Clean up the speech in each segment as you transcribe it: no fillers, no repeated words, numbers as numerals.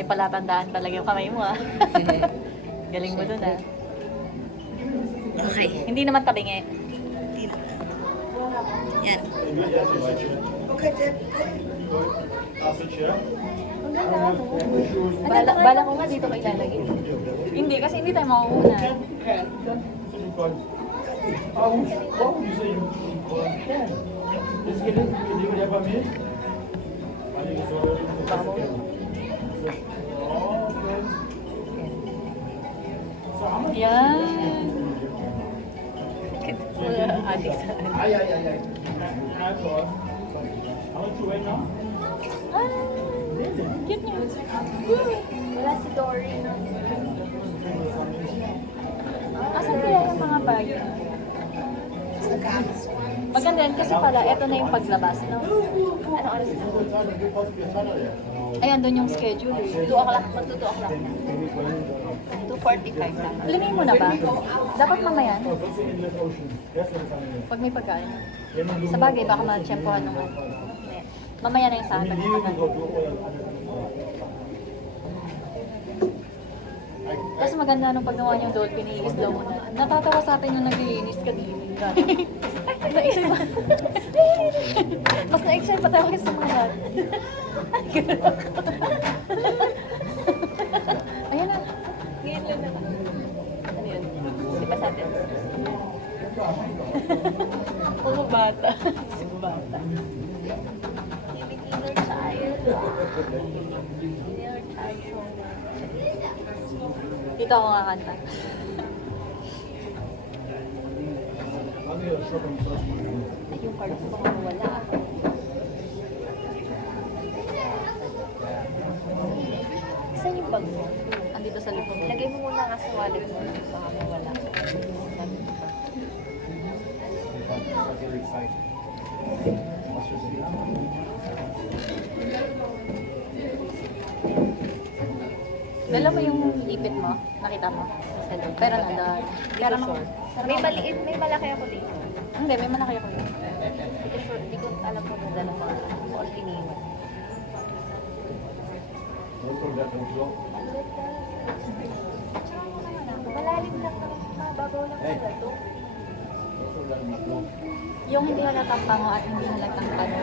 May palatandaan talaga yung kamay mo ah. Galing mo dun ah. Okay. Hindi naman tabingi. Hindi na. Yan. Bala ko nga dito kayo lalagay. Hindi, kasi hindi tayo makukunan. Yan. Wala adik sa ano. Ah, cute niya. Wala si Dory. Asan kaya yung mga bag? Maganda yan kasi pala, eto na yung paglabas, no? Ano oras na? Ayan, doon yung schedule eh. 2 o'clock, magto 2 o'clock na. 2:45 na. Limay mo na ba? Dapat mamaya na. Pag may pagkain. Sa bagay, baka ma-tsempohan nung ano. Mamaya na yung sa akin. Tapos maganda nung paggawa niyong dolphin, i-slow mo na. Natatawa sa atin yung naglilinis ka din. Na-excite pa. Mas na-excite pa tayo kasi sa mga lahat. Ayan na. Ngayon lang na. Ano yun? Hindi pa sa atin. Bumabata. Si bumabata. Inner child. Inner child. Dito ako kakanta. Ay, yung card ko baka wala ako. Saan yung bag mo? Andito sa likod. Lagay mo muna nga sa wallet mo. Baka mawala. Dala mo yung ipit mo? Nakita mo? Sa loob. Pero nandun. Pero may maliit, may malaki ako dito. Hindi, may malaki ako dito. Hindi ko alam kung nandala mo or tiniwan. Malalim lang naman. Mababaw lang pala to. Yung hindi halatang pango at hindi halatang pano.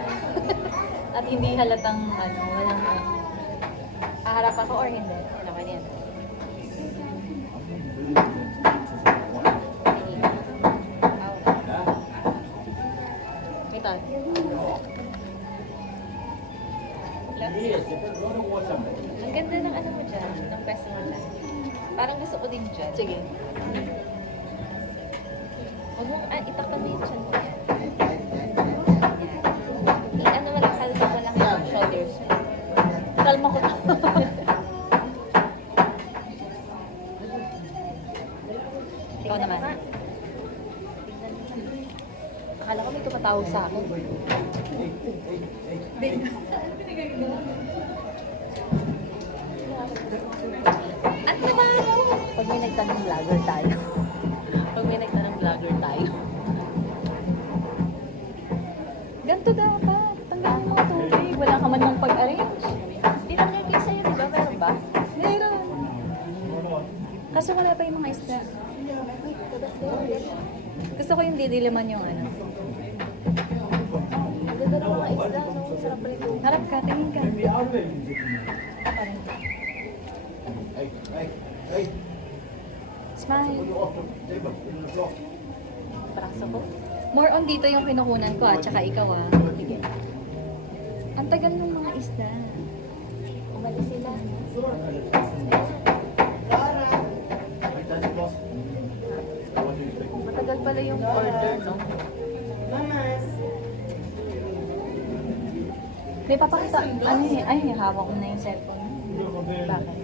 At hindi halatang ano, walang haharap ako or hindi. Ano ba yan? Ito. Ang ganda ng ano mo dyan, ng pwesto mo dyan. Parang gusto ko din dyan. Sige. Huwag mong itakpan mo yung chan mo. I-ano mo lang, kalma mo lang yung shoulders. Kalma ko na. Ikaw naman. Akala ko may tumatawag sa akin. At naman! Pag may nagtanong vlogger tayo. Pag may nagtanong vlogger tayo. Ganito dapat. Tanggalin mo ang tubig. Wala ka man ng pag-arrange. Hindi lang yung case sa'yo, di ba? Meron ba? Meron. Kaso wala pa yung mga isda. Gusto ko yung didiliman yung ano. Ganda ng mga isda, no? Sarap pa rin. Harap ka, tingin ka. Smile. Paraso ko. More on dito yung kinukunan ko at saka ikaw ah. Sige. Ang tagal ng mga isda. Umalis sila. Matagal pala yung order, no? May papakita, ano eh, ay, hawak mo na yung cellphone. Bakit?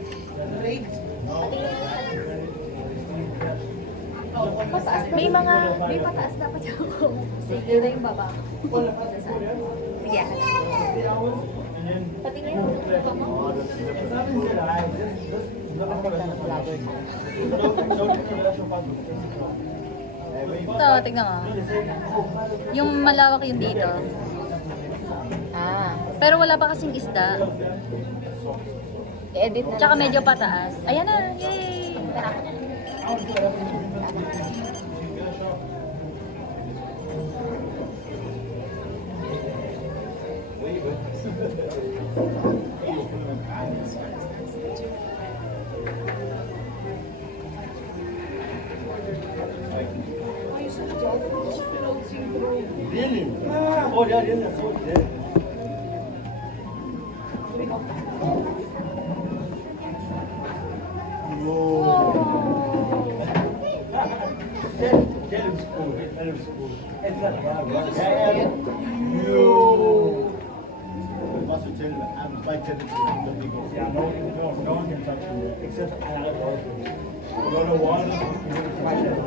May pataas dapat ako. Sige, ito yung baba. Sige, akin. Pati ngayon, ito, tignan mo. Yung malawak yung dito. Ah, pero wala pa kasing isda. I-edit na. Tsaka medyo pataas. Ayan na! Yay! Really? Oh, yeah, yeah, that's what it is. Tell him school. Tell him school. It's not bad, right? No. Must tell him. I'm like telling him the big one. Yeah, no one can touch you except I have water. You don't know water. You don't fight that.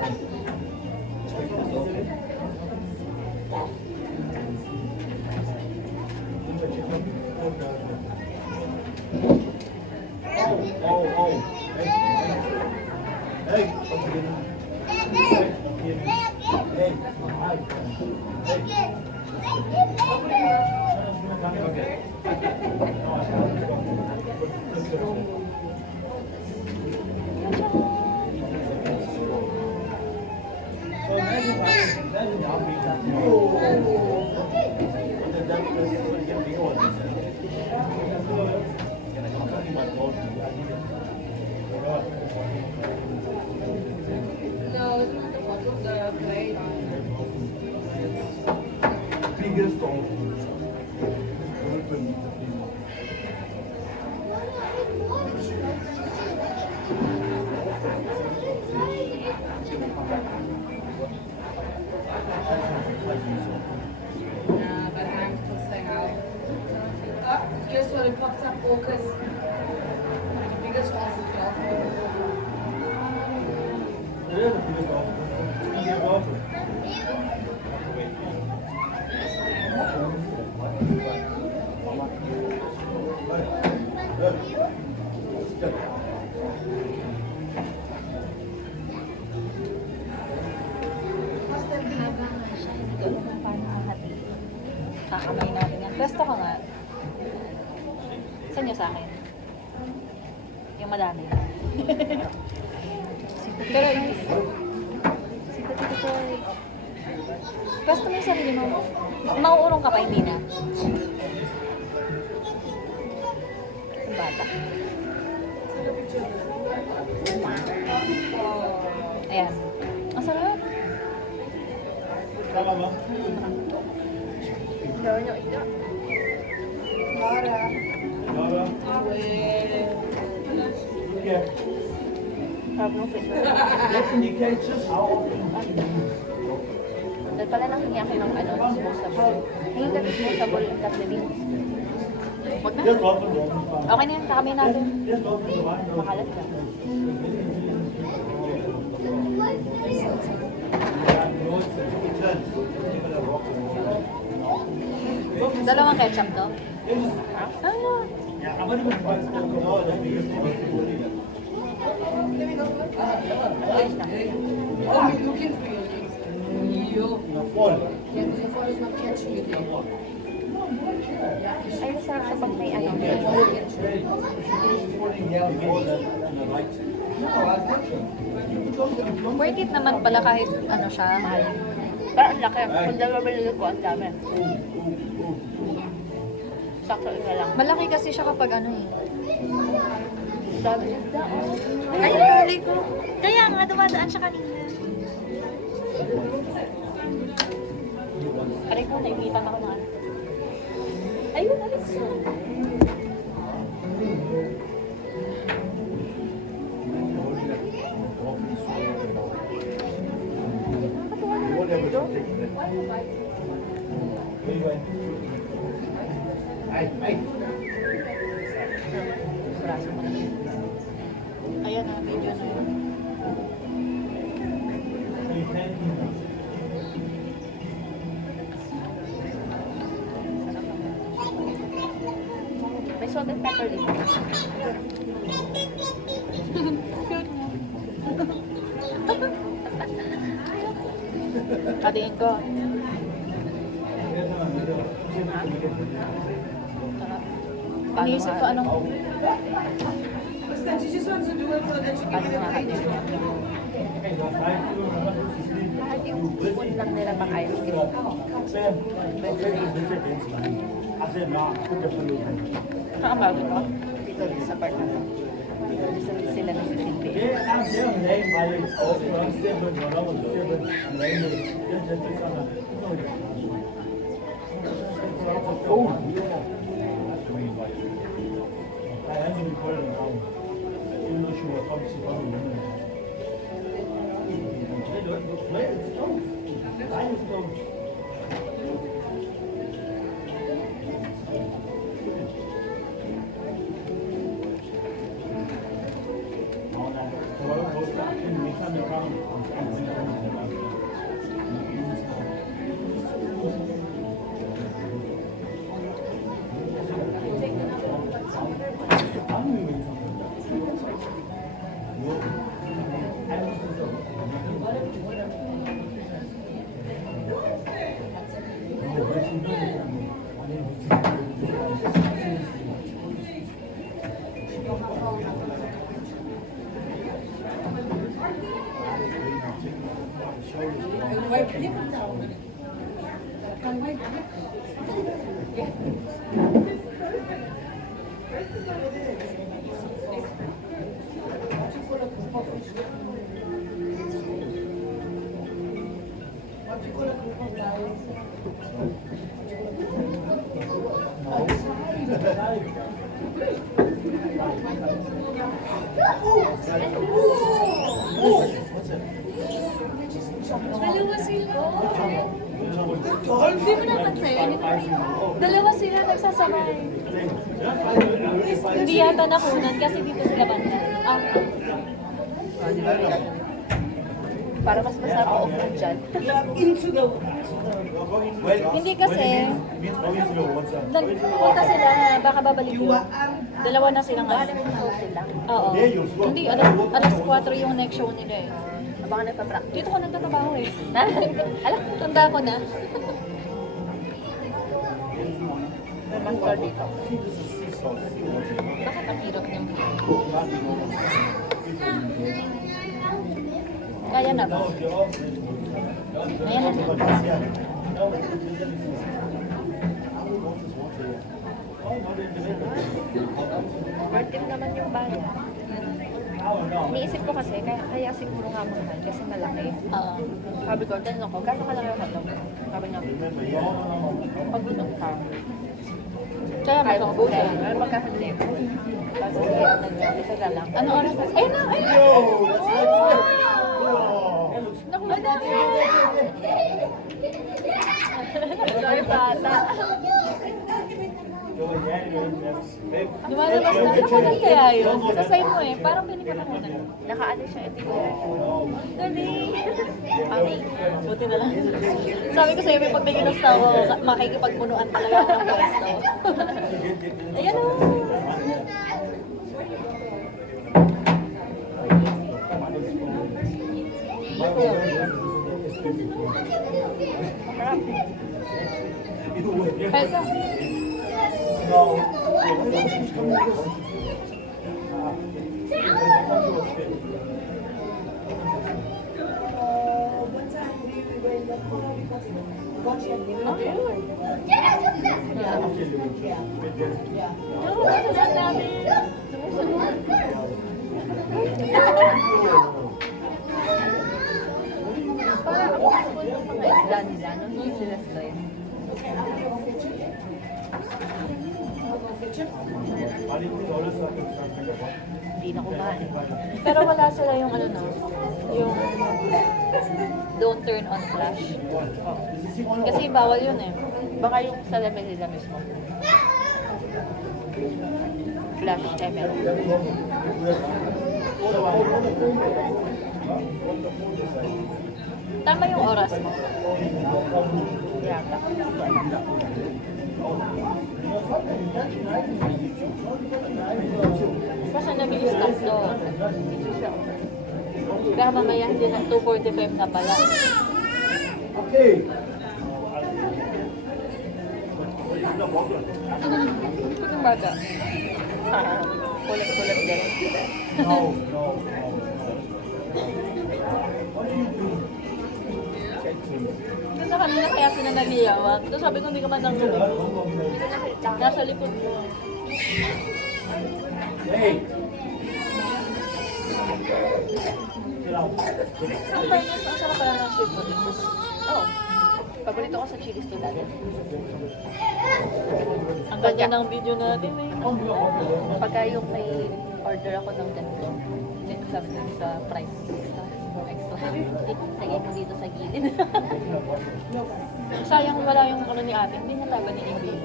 Oh. Hey. Biggest dolphin. Nah, but I'm still staying out. Just when it pops up focus. The biggest dolphin. It is the biggest dolphin. Biggest dolphin. Hindi ko alam kung paano hahatiin. Kakamay natin yan. Pwesto ka nga. Saan nyo sa akin? Yung madami. Pero guys, sympathy ko ay... Pwesto mo yung sarili mo. Mauurong ka pa, hindi na. Yung bata. Ayan. Ang sarap. Tama ba? Nora. Okay. Sarap mo fish. You can just how often Dahil pala nang hingi ako ng disposable. Hingi ka disposable ang Kathleen. Huwag na. just often dolphin. Okay na yan, kakamay natin. Just dolphin the one. Makalat lang. Dalawang ketchup to? Ano? Yeah, I'm gonna go find some more. The biggest dolphin. Ayos na. Oh, I'm looking for you. You. The fall. Yeah, because your phone is not catching you there. Ay, masarap sa pag may ano. Worth it naman pala kahit ano siya, mahal. Pero ang laki. Kung dalawa ko, ang dami. Sakto isa lang. Malaki kasi siya kapag ano eh. Dami siya daan. Ay, tuloy ko. Kaya nga, dumadaan siya kanina. Aray ko, naibitan ako ng ano. Ayun, alis. Braso mo na. Ayan na, video na yun. May salt and pepper dito. Cute niya. Katingin ko. Sarap. Iniisip ko anong understand. She just wants to do it so that she can get inside the door. Kahit yung spoon lang nila pang ice cream. I said, no, put the food in. Saan ba ito? Dito sa part na to. Dito sila nagsisilbi. Yeah, I'm there, name, I was also, I'm seven, when I was seven, and then just do something. Oh, I actually put it down. Even though she was obviously probably women. Let's go. Let's go. Dalawa sila. Hindi mo napansin. Dalawa sila nagsasabay. Hindi yata nakunan kasi dito sila banda. Para mas masarap ang upo dyan. Hindi kasi, Means going to go, what's up? nagpunta sila na baka babalik yun. Dalawa na sila ngayon. Oo. Hindi, alas 4 yung next show nila eh. Baka nagpa-practice. Dito ko nagtatrabaho eh. Alam, tanda ko na. Naman ko dito. Bakit ang hirap niyo? Kaya na ba? Ayan na. Worth it naman yung bayan. Iniisip ko kasi, kaya siguro nga mahal kasi malaki. Oo. Sabi ko, tanong ko, gano'n kalaki ang hotdog? Sabi niya, pag gutom ka. Kaya may kong buhay. Ano magkakali? Tapos ano niya, isa na lang. Ano oras na? Ayun na! Ayun na! Naku, madami! Sorry, bata. Lumalabas na. Nakalan kaya yun? Sa side mo eh. Parang pinipatakunan. Nakaalis siya. Ito yun. Galing. Kami. Buti na lang. Sabi ko sa'yo, may pagbigilas na ako, makikipagpunuan talaga ako ng pwesto. Ayan o. Pesa. Para ako yung mga isda nila, no? Hindi sila slime. Hindi na kumain. Pero wala sila yung ano no, yung don't turn on flash. Kasi bawal yun eh. Baka yung sa level nila mismo. Flash ML. Tama yung oras mo. Yata. Kasi nabilis tatlo. Kaya mamaya hindi na 2:45 na pala. Okay. Ito yung baga. Kulit-kulit din. No, no, no. What do you do? Check things. Doon na kanina kaya sila nag-iyawan. Tapos sabi ko hindi ka man nang nasa likod mo. Hey! Sit down. Ang fairness, ang sarap pala ng sweet potato. Oo. Paborito ko sa chili to dati. Ang ganda ng video natin eh. Pagka yung may order ako ng ganito, sabi ko sa price extra. Lagay ko dito sa gilid. Sayang wala yung ano ni ate, hindi na taga ni Ingrid.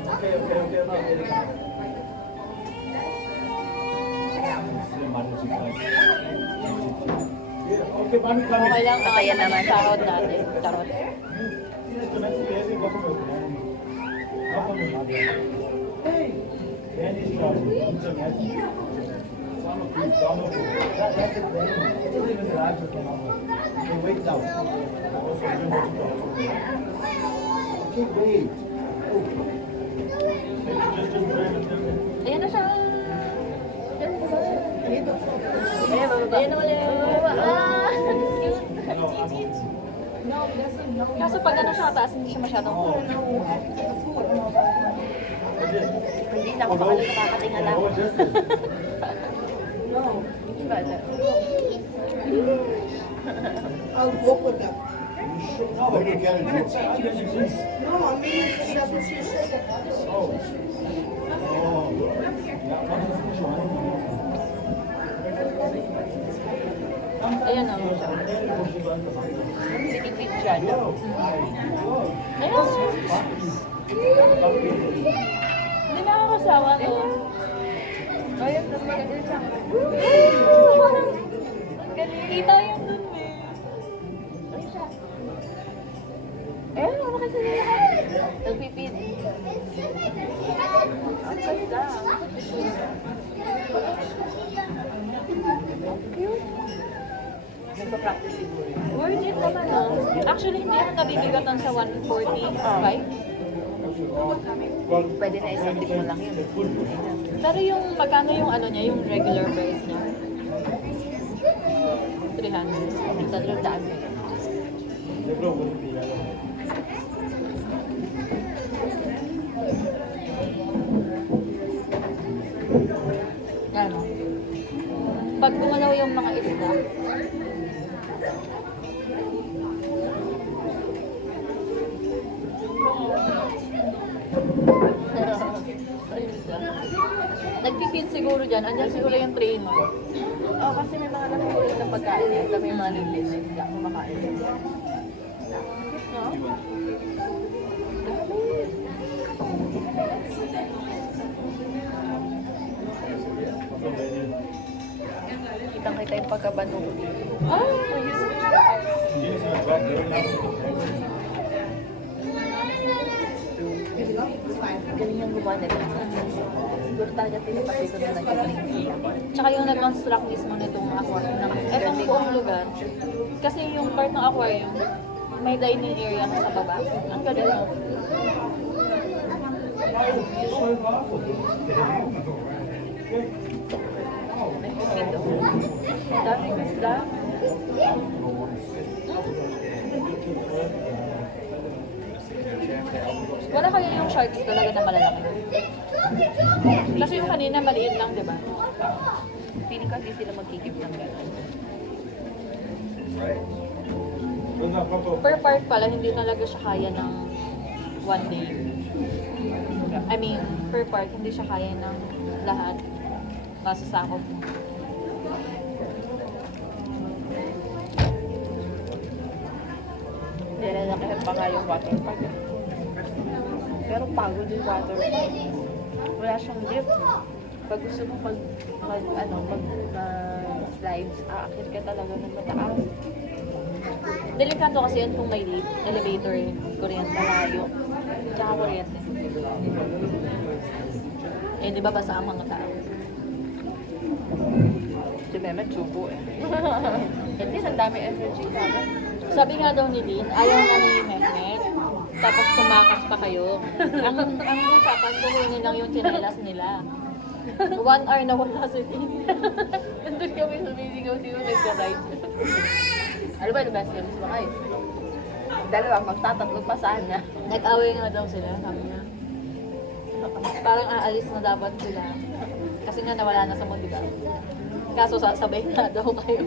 Okay, Mami, come Okay in. lang, kaya naman sahod natin. Charot. Hey! Danny's internet. That's it. It doesn't even arrive at the moment. Okay, wait now. Okay, wait. Oh. Ayan na siya. Ayan na ulit. Kaso pag ano siya taas, hindi siya masyadong hindi na ako makalo nakakatingala. I'll walk with them. No, but you can't do it. No, I mean, she doesn't see shit. Oh. Ayan o. Pinipid siya. Ayan. Hindi nakakasawa to. Ayan, tapos maganda siya. Kita yung dun eh. Ayan siya. Ayan, ano kasi nila? Nagpipid. Ang ganda. Cute. Nagpa-practice siguro. Worth it naman no? Actually, hindi ako nabibigatan sa 145. Pwede na isang tip mo lang yun. Pero yung magkano yung ano niya, yung regular price niya? 300. Tatlong daan. Ano? Pag gumalaw yung mga isda, nagpipin siguro dyan, andyan siguro yung trainer. Oh, kasi may mga nakukulit na pagkain yan, may mga naglinis, hindi ako makain. No? Kitang-kita yung pagkabano ko dito. Ah! Galing yung gumawa nila. Siguro talaga pinapatay ko na nagkakaling sila. Tsaka yung nag-construct mismo nitong aquarium ng etong buong lugar. Kasi yung part ng aquarium, may dining area sa baba. Ang galing mo. Daming isda. Wala kaya yung sharks talaga na malalaki. Kasi yung kanina maliit lang, di ba? Feeling ko hindi sila magkikip ng gano'n. Per part pala, hindi talaga siya kaya ng one day. I mean, per part, hindi siya kaya ng lahat. Masasakop mo. Nilalakahan pa nga yung water park. Pero pagod yung water park. Wala siyang lift. Pag gusto mo slides, aakit ka talaga ng mataas. Delikado kasi yun kung may lift, elevator, kuryente, malayo. Tsaka kuryente. Eh, di ba basa ang mga tao? Si Mehmet subo eh. Hindi, ang dami energy kagad. Sabi nga daw ni Lynn, ayaw na ni Mehmet. Tapos tumakas pa kayo. Ang usapan, kukunin lang yung tsinelas nila. 1 hour na wala si Tin. Nandun kami sa Minigaw, sino nagka-ride. Ano ba yung best friends mo kayo? Dalawa, magtatatlo pa sana. Nag-away nga daw sila, sabi niya. Parang aalis na dapat sila. Kasi nga nawala na sa Mundial. Kaso sasabay na daw kayo.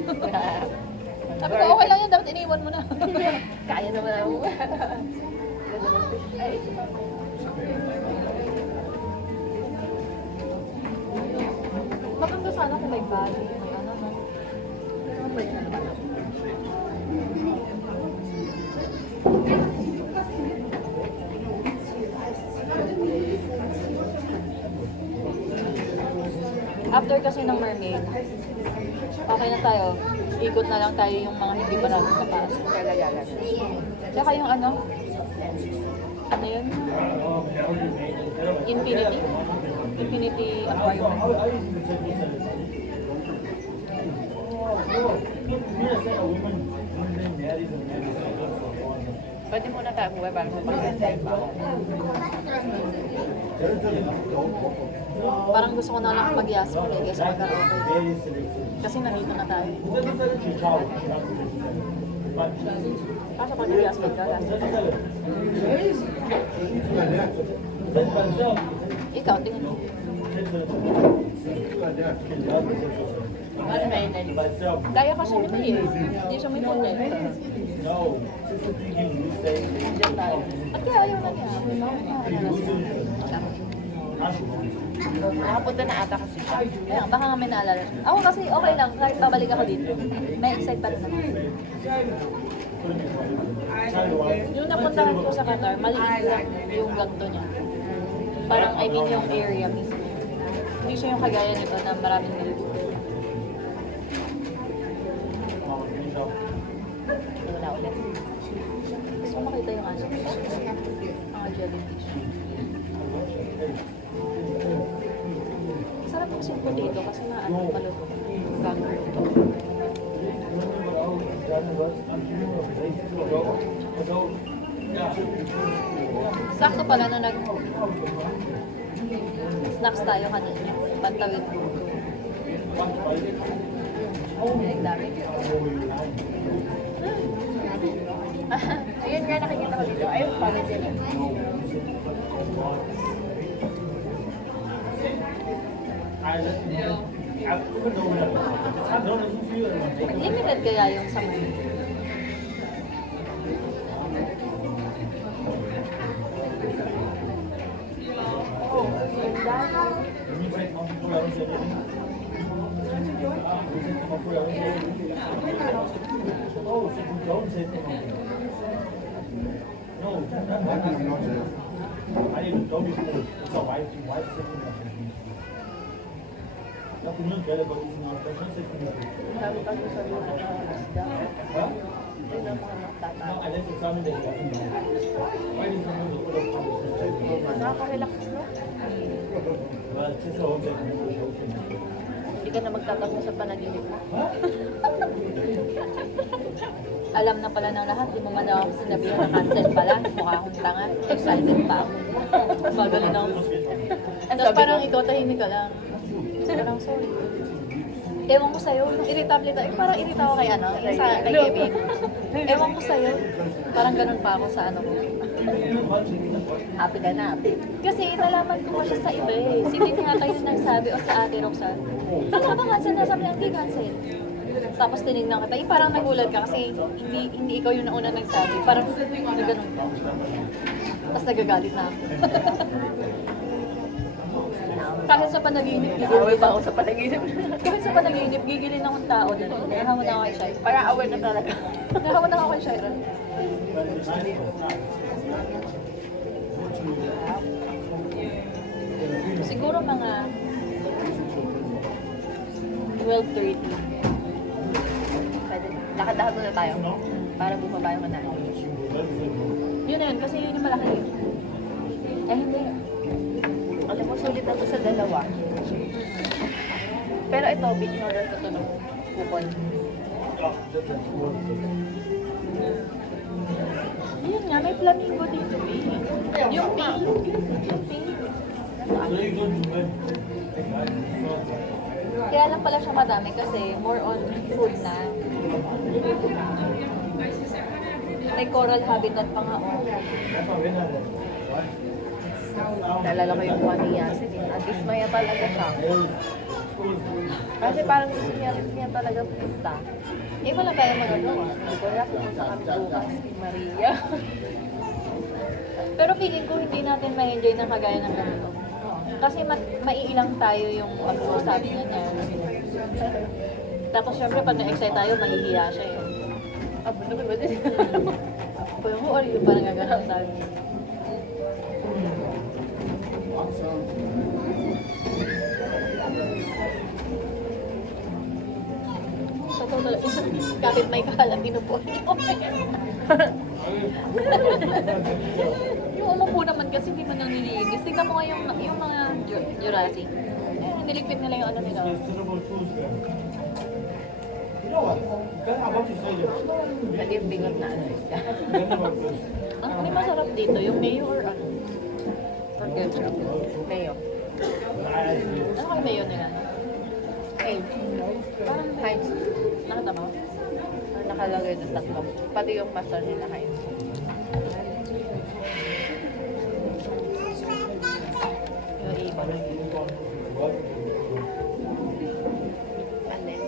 Sabi ko, okay lang yan, dapat iniwan mo na. Kaya naman ako. Ay, Maganda sana kung may body, may ano, no? ano ba yun? After kasi ng mermaid, okay na tayo. Ikot na lang tayo yung mga hindi pa natin napasok. Kalagalan. Tsaka yung ano yun? Infinity? Infinity Aquarium. Pwede muna tayo buhay para mapag-time pa ako. Parang gusto ko na lang mag-yasmin eh, kaysa mag-karaoke. Kasi nandito na tayo. Kaso pag nag-yasmin ka, last ikaw, tingin mo. Ano may nani? Kaya kasi ni May eh. Hindi siya may punta eh. Diyan tayo. At kaya ayaw na niya. Nakapunta na ata kasi siya. Kaya baka nga may naalala siya. Ako kasi okay lang, kahit babalik ako dito. May excite pa rin naman. Yung napuntahan ko sa Qatar, maliit lang yung ganto niya. Parang I mean yung area mismo. Hindi siya yung kagaya nito na maraming niluluto. Wala ulit. Gusto ko makita yung ano, mga jellyfish. Sarap yung simple dito kasi na ano, maluto. Bago luto. Sakto pala na snacks tayo kanina. Pantawid ko. Ang dami. Ayun nga nakikita ko dito. Ayun, pala sila. Limited kaya yung sa mga. Sabi kasi sa luna ng asda. Yun ang mga magtatawag. Nakaka-relax no? Hindi ka na magtatakbo sa panaginip mo. Alam na pala ng lahat, di mo man daw ako sinabi na cancel pala. Mukha akong tanga. Excited pa ako. Magaling ako. Tapos parang ikaw tahimik ka lang. Parang sorry. Ewan ko sa'yo, nung irritable tayo, parang irita ako kay ano, yung sa kay Kevin. Ewan ko sa'yo, parang ganun pa ako sa ano ko. Happy ka na, happy. Kasi nalaman ko pa siya sa iba eh. Si Titi nga kayo nagsabi o si Ate Roxanne. Baka ba cancel na sabi niya, hindi cancel. Tapos tinignan kita, parang nagulat ka kasi hindi ikaw yung nauna nagsabi. Parang ganun ka. Tapos nagagalit na ako. Kahit sa panaginip, Away gigilin pa ako. ako sa panaginip. Kahit sa panaginip, gigilin akong tao dito. Nahawa na ako kay Shai. Parang aware ka talaga. Nahawa na ako kay Shai. Siguro mga 12:30. Pwede. Lakad-lakad muna tayo. Para bumaba yung manalo. Yun na yun, kasi yun yung malaki. Eh, hindi. Alam mo, sulit na to sa dalawa. Pero ito, in order ko to ng coupon. Yun nga, may flamingo dito. Yung pink. Yung pink. So you go to bed. Kaya lang pala siya madami kasi more on food na. May coral habitat pa nga. Oh. That's why we're not there. What? Naalala ko yung buwan ni Yasin. Nadismaya talaga siya. Kasi parang gusto niya talaga pumunta. Eh, wala tayong magagawa. Hindi ko na pumunta kami bukas kay Maria. Pero feeling ko hindi natin ma-enjoy ng kagaya ng ganito. Kasi maiilang tayo yung pag-uusapi niya. Tapos syempre pag na-excite tayo, mahihiya siya eh. Abo naman ba din? Ako yung or yung parang gagawin tayo. Totoo talaga. Kahit may kalat, inupo. Yung umupo naman kasi hindi man nang nililigis. Tignan mo nga yung mga Jurassic. Niligpit nila yung ano nila. There's suitable tools there. You know what? How about you say this? Pwede yung bigot na ano. Then about this. Ang masarap dito, yung mayo or ano? Or ketchup. Mayo. Ano kayo mayo nila? Heinz. Parang Heinz. nakita mo? Nakalagay ng tatlo. Pati yung masa nila Heinz. Yung ibon. And then,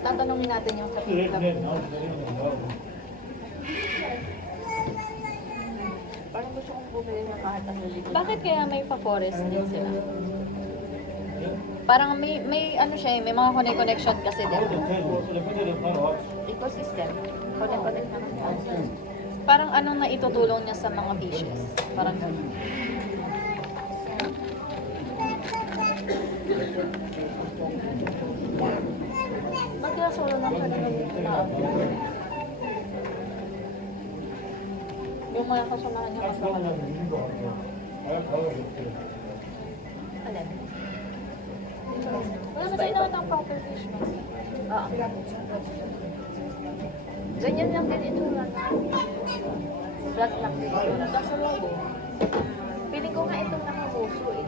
Tatanungin natin yung sa pizza. parang gusto kong bumili ng kahit ang lilikod. Bakit kaya may pa-forest din sila? Parang may ano siya eh, may mga connection kasi din. Ecosystem. Connect naman siya. Parang anong naitutulong niya sa mga fishes? Parang ganun. Ba't kaya solo lang siya na yung mga kasamahan niya kasama. Alin? Wala na tayo naman ang proper fish mask. Oo. Ganyan lang din ito. Flat lang din ito. Nasa logo. Feeling ko nga itong nakamuso eh.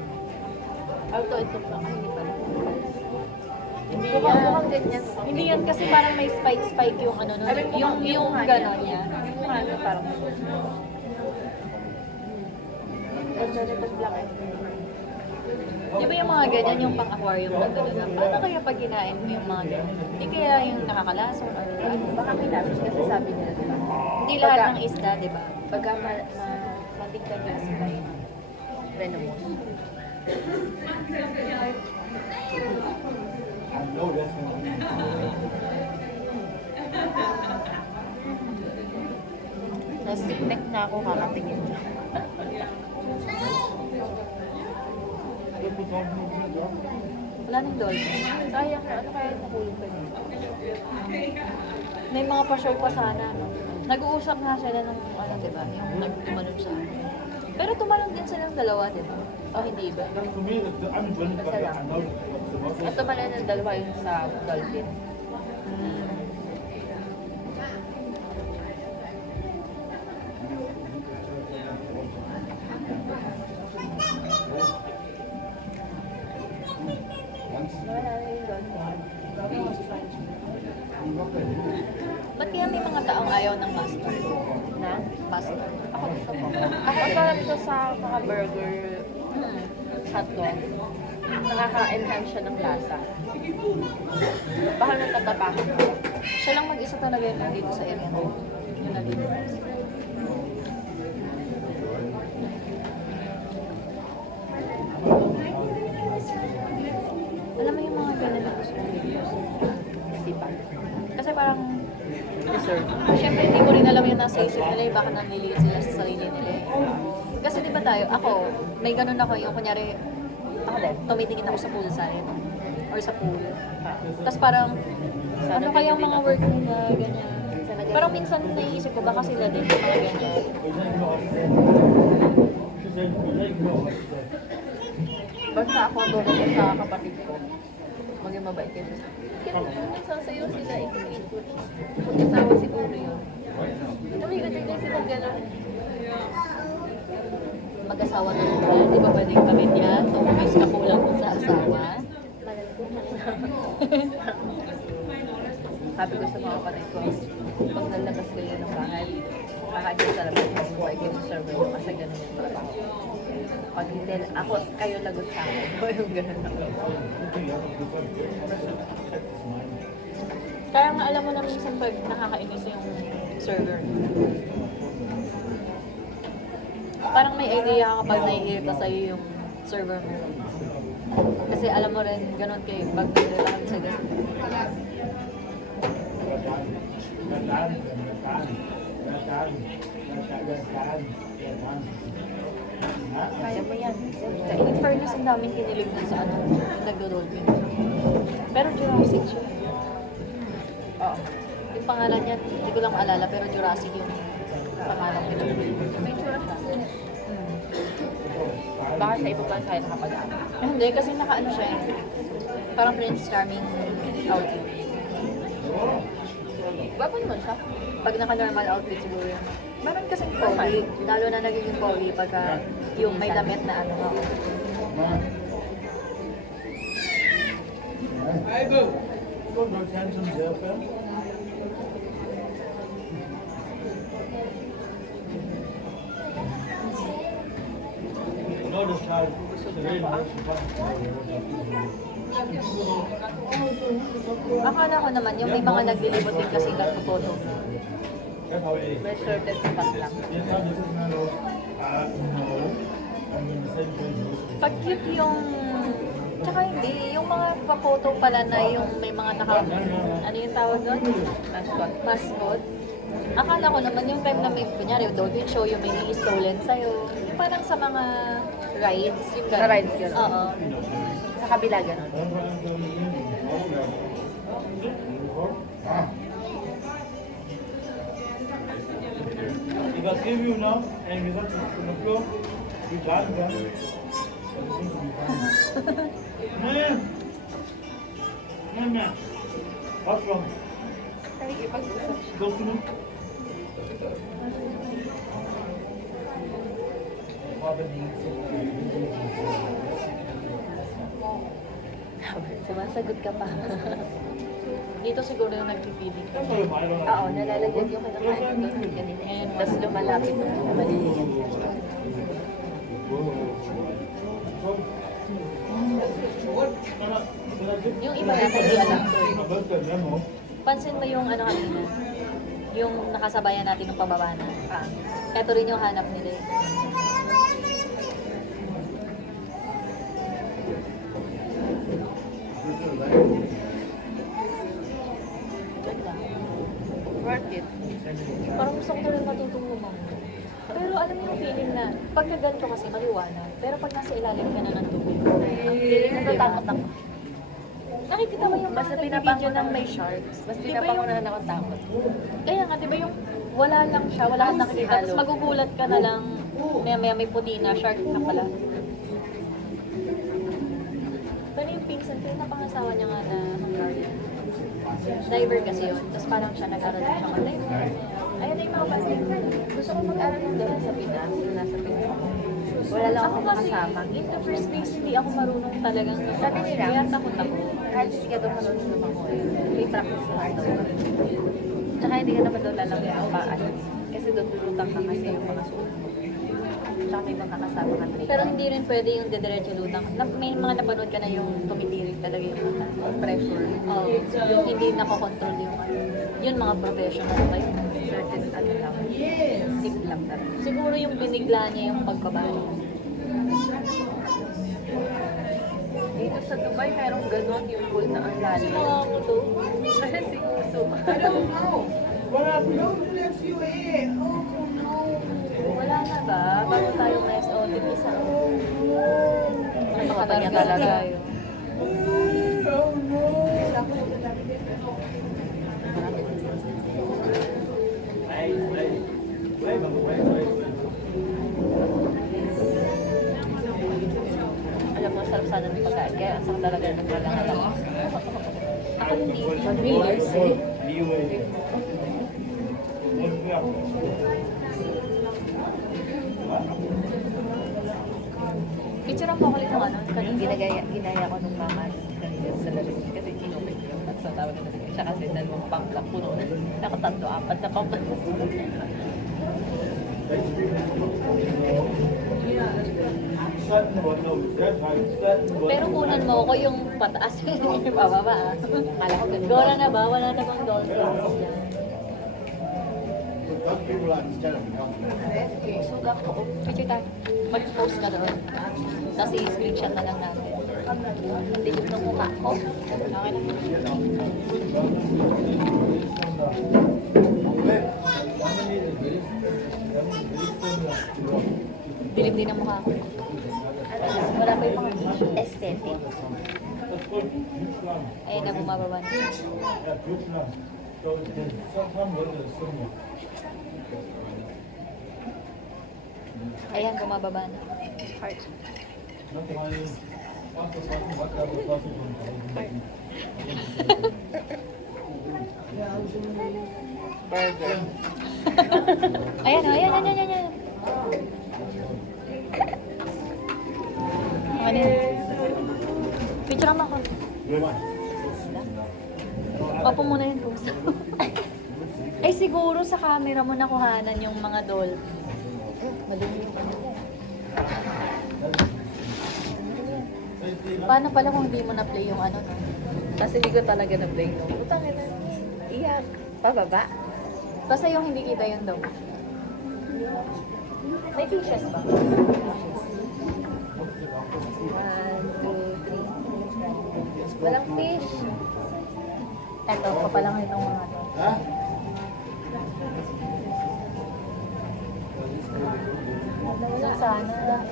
Itong lang. Ay, hindi pala. Hindi mukhang ganyan. Hindi yan kasi parang may spike yung ano nun. I mean, yung mukha gano'n niya. Yung mukha niya parang itong black and Di ba yung mga ganyan, yung pang-aquarium na gano'n na, paano kaya pag kinain mo yung mga ganyan? Di kaya yung nakakalason or ano? baka may nasis kasi sabi nila, di ba? Hindi lahat ng isda, di ba? Pagka matingkan yung isda yun, venomous. I know that's gonna be. Nasipnek na ako kakatingin niya. Wala nang dolphin. Sayang na, ano kaya nahulog ka niya? May mga pa-shore pa sana, no? Nag-uusap nga sila ng, ano, di ba? Yung nagtumalon sa pero tumalon din silang dalawa, di ba? O hindi ba? To me, I'm doing it, but I know At tumala ng dalawa yung sa dolphin. Nawala na yung dolphin. Ba't kaya may mga taong ayaw ng mustard? Na? Mustard. Ako gusto ko. Ako parang ito sa mga burger hotdog. Nakaka-enhance siya ng lasa. Baka natatapakan ko. Siya lang mag-isa talaga yun dito sa area na yun. Yung nandito. Alam mo yung mga ganun na gusto ko Isipan. kasi parang, Dessert. syempre hindi ko rin alam yung nasa isip nila eh, baka nanliliit sila sa sarili nila eh. Kasi di ba tayo, ako, may ganun ako yung kunyari, Ako din. tumitingin ako sa poolside or sa pool. Tapos parang, Sana ano kaya ganyan mga din work nila, ganyan. Sana ganyan. Parang minsan naiisip ko, baka sila din yung mga ganyan. Basta ako tulong ko sa kapatid ko. Maging mabait kayo sa Kaya minsan sa'yo sila i-tweet ko. Mag-asawa siguro yun. Namigod din sila gano'n. mag-asawa na yan. Di ba pwedeng gawin yan? O mas kakulang dun sa asawa. Sabi ko sa mga kapatid ko, pag nalabas kayo ng bahay, kakain sa labas, mas buhay kayo sa server nyo kasi ganun yung trabaho. Pag hindi, ako, kayo lagot sa akin. O yung ganun ako. Kaya nga alam mo na minsan pag nakakainis yung server. Parang may idea ka kapag naiirita sa'yo yung server mo. Kasi alam mo rin, ganun kayo pag naiirita ka sa guest. Kaya mo yan. In fairness, ang daming kinilig dun sa ano, yung nagdo-dolby. Pero Jurassic siya. Oo. Yung pangalan niya, hindi ko lang maalala, pero Jurassic yung pangalan nito. May tsura siya. Baka sa iba pa tayo nakapag-aano. Hindi, kasi naka-ano siya eh. Parang Prince Charming outfit. Gwapo naman siya. Pag naka-normal outfit siguro yun. Meron kasing pogi, lalo na nagiging pogi pagka yung may damit na ano. Hey, boo. Go, no tantrums there, Phil. No, this child, the very much Akala ko naman, yung may mga naglilibot din kasi nagpo-photo. That's how it is. May certain spot lang. Yes, ma'am, this is not all. No. I'm in the same place. Pag cute yung... Tsaka hindi, yung mga pa-photo pala na yung may mga naka... Ano yung tawag doon? Mascot. Mascot. Akala ko naman yung time na may, kunyari, dolphin show, yung may stolen sa'yo. Yung parang sa mga rides, yung Sa rides, gano'n. Oo. Sa kabila, gano'n. If I give you now and you have to on the floor, you done, done. Man! Man! What's wrong? Kaya ipag-usap siya. Go to me. Sumasagot ka pa. Dito siguro yung nag-feeding. Oo, nalalagyan yung kinakain ko doon kanina. Tapos lumalapit ng maliliit. Yung iba yata hindi alam ko eh. Pansin mo yung ano kanina? Yung nakasabayan natin ng pababa na. Ito rin yung hanap nila eh. Ganda. Worth it. Parang gusto ko na rin matutong lumang. Pero alam mo yung feeling na pagka ganito kasi maliwanag. Pero pag nasa ilalim ka na ng tubig, ang feeling na Natatakot ako. Nakikita mo yung Basta mga video pinapangunahan ng may sharks. Basta Di ba yung- pinapangunahan ako takot. Kaya nga, di ba yung wala lang siya, wala kang nakikita, tapos magugulat ka na lang, maya may puti na, shark na pala. Pero yung pinsan ko, yung napangasawa niya nga na Hungarian. Diver kasi yun, tapos parang siya nag-aral din siya mag-diver. Ayun na yung mga kapatid. Gusto ko mag-aral ng doon sa Pinas, yung nasa Pinas ako. Wala lang Ako akong kasi, kasama. in the first place, hindi ako marunong talagang Sabi nila, kaya takot ako. kahit hindi ka doon marunong lumangoy, may practice na ito. Tsaka hindi ka naman doon lalagyan ng paan. Kasi doon lulutang ka kasi yung mga suot mo. Tsaka may mga kasama ka trainer. Pero hindi rin pwede yung dediretso lutang. May mga napanood ka na yung tumitirik talaga yung mata. pressure. Oh, yung hindi nakokontrol yung ano. Yun mga professional pa yun. Certain ano lang. Tip lang talaga. Siguro yung binigla niya yung pagbabalik. Dito sa Dubai, merong ganon yung pool na ang lalim. Oo, mo to. Si Uso. Wala na ba? Bago tayo may SOTP sa Nakapanya talaga. tayo. Alam mo, sarap sana ng pagkain. Kaya ang sarap talaga ng walang alam. Ako hindi. Millions eh. Picture mo ako ulit ng ano, kanina. Ginaya ko nung mama kanina sa lamig kasi kinupit ko. Nagsatawa na lamig. Siya kasi dalawang pump lang puno na. Ako tatlo, apat na pump. Certain one, no, that's right. Certain one. Pero kunan mo ko yung pataas yung pababa. Akala ko ganun. Wala na ba? Wala na bang dolphins dyan? Those people like to tell me, Suga ko. Picture tayo. Mag-post ka doon. Tapos i-screenshot na lang natin. Hindi yung ng mukha ko. Okay na. Dilim din ang mukha ko. Wala pa yung mga aesthetic. Ayun na, bumababa na. Ayan, bumababa na. Heart. Burger. Ayan, oh, ayan, ayan, ayan, ayan. Ano yun? Picture mo ako. Opo muna yun, puso. Ay, siguro sa camera mo nakuhanan yung mga doll. Madumi yung ano. Paano pala kung hindi mo na-play yung ano, no? Kasi hindi ko talaga na-play no. Putang ina. Iyak. Pababa. Basta yung hindi kita yun daw. May fishes ba? 1, 2, 3. Walang fish. Eto, papalang itong mga to. Huh? Wala sana.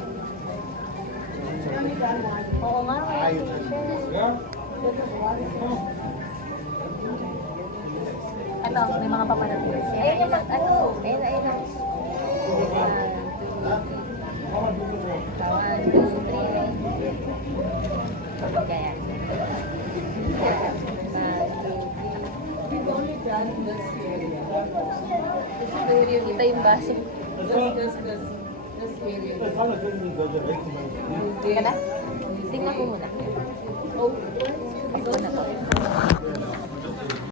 Oo nga, may fishes. Ito, may mga papalang. Ayun naman, ano? Ayun, ayun. One, two, three. Kaya. We've only done this area. Siguro kita yung baso. This area. Teka na. Tingnan ko muna. Oh,